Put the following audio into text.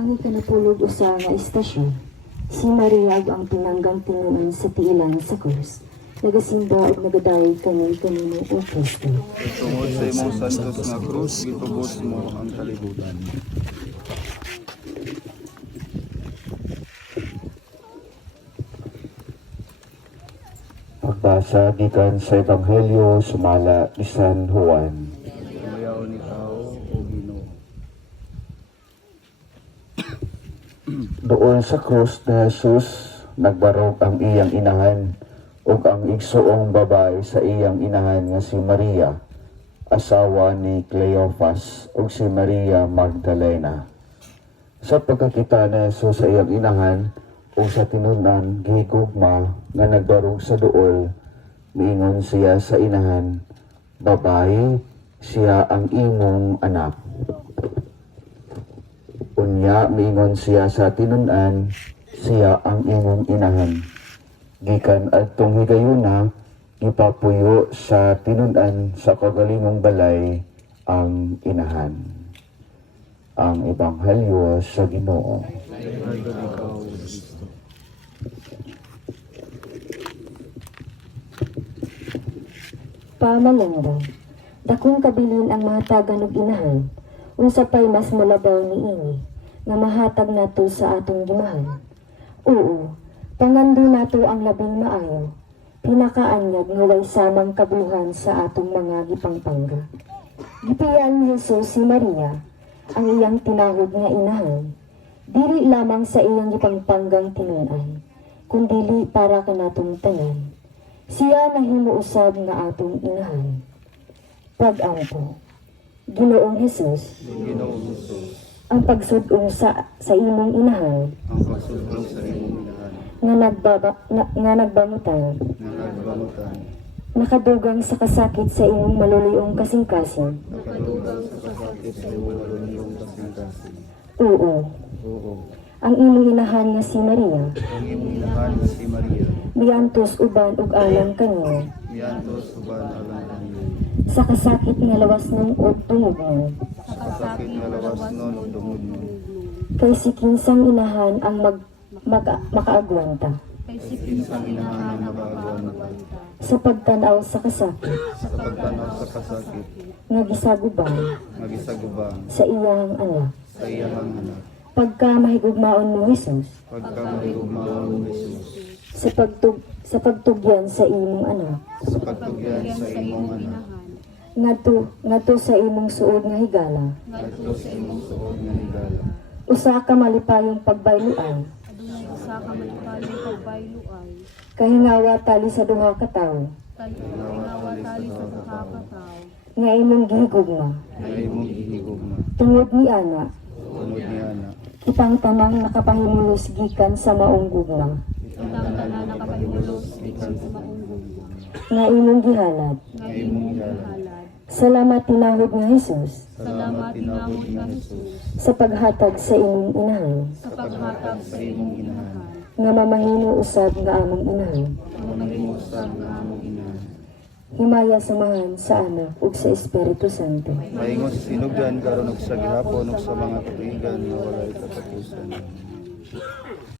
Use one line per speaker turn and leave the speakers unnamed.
Ang ikanapulog usa nga istasyon, si Maria ang pinanggang tinuan sa tiilan sa krus. Nagasimba ug nagadayo kami kanino o Kristo.
Tungod sa imong santos nga krus, gitubos mo ang kalibutan.
Pagbasa gikan sa Ebanghelyo sumala ni San Juan.
Mayaw ni tao o Ginoo.
Doon sa krus ni Jesus, nagbarog ang iyang inahan ug ang igsuong babae sa iyang inahan nga si Maria, asawa ni Cleophas ug si Maria Magdalena. Sa pagkakita ni Jesus sa iyang inahan ug sa tinunan gihigugma nga nagbarog sa duol, miingon siya sa inahan, Babae, siya ang imong anak. Unya miingon siya sa tinunan, siya ang imong inahan. Gikan adtong higayuna, gipapuyo sa tinunan sa kagalingong balay ang inahan. Ang ebanghelyo sa Ginoo.
Pamalingdong, dakong kabilin ang mahatagan ug inahan, unsa pay mas mulabaw ni ini, nga mahatag nato sa atong gimahan. Oo, pangando nato ang labing maayo, pinakaanyag nga way samang kabuhan sa atong mga gipangpangga. Gipiyan ni Jesus si Maria, ang iyang tinahod nga inahan, dili lamang sa iyang gipangpanggang tinunan, kundili para kanatong tanan. Siya nahimo usab nga atong inahan. Pag-ampo. Ginoong Jesus,
Ginoo Hesus,
ang pagsudong sa sa imong inahan.
Ang pagsulong sa imong inahan,
nga nagbaba nga, nga nagbangutan,
nga nagbangutan,
nakadugang sa kasakit sa imong maluluyong kasing-kasing.
nakadugang sa kasakit sa imong malulong kasing-kasing.
Oo,
Oo,
ang imong inahan nga si Maria,
ang imong inahan nga si Maria,
miantos uban ug alang kanino,
miantos uban alang kanila.
sa kasakit nga lawas ng og tungog mo.
Sa kasakit nga lawas nun ug dungod mo,
Kay si kinsang inahan ang mag, mag makaagwanta.
kinsang inahan ang makaagwan ka.
sa pagtanaw sa kasakit
Sa pagtanaw sa kasakit,
nga gisaguban
magisagubang
sa iyang anak.
sa iyang anak.
Pagka mahigugmaon mo Jesus
Pagka mahigugmaon mo Jesus,
sa pagtug sa pagtugyan sa imong anak
sa pagtugyan sa imong anak,
ngadto ngadto sa imong suod nga higala.
Ngadto sa imong suod nga higala.
usa ka malipayong pagbayluan.
Sa kamalipayong pagbayluay,
kahingawa tali sa duha ka tawo.
Kalingawa tali sa kakakataw,
nga imong gihigugma.
Na imong gihigugma,
tungod ni ana.
Tunod ni anak.
kitang tanang nakapahimulos gikan sa maong gugma.
Kitang tanan nakapahimulos, ikan sa maunggong,
nga imong gihalad.
Nga imong gihalad.
Salamat tinahod nga Jesus.
Salamat tinamod nga Jesus,
sa paghatag sa imong inahan.
Sa paghatag sa imong inahan,
nga mamahino usab nga among inahan.
Ang mahimusan nga among inahan.
himaya samahan sa anak ug sa Espiritu Santo.
Maingon sa sinugan karon ug sa gihapon ug sa mga katuigan nga walay katapusan.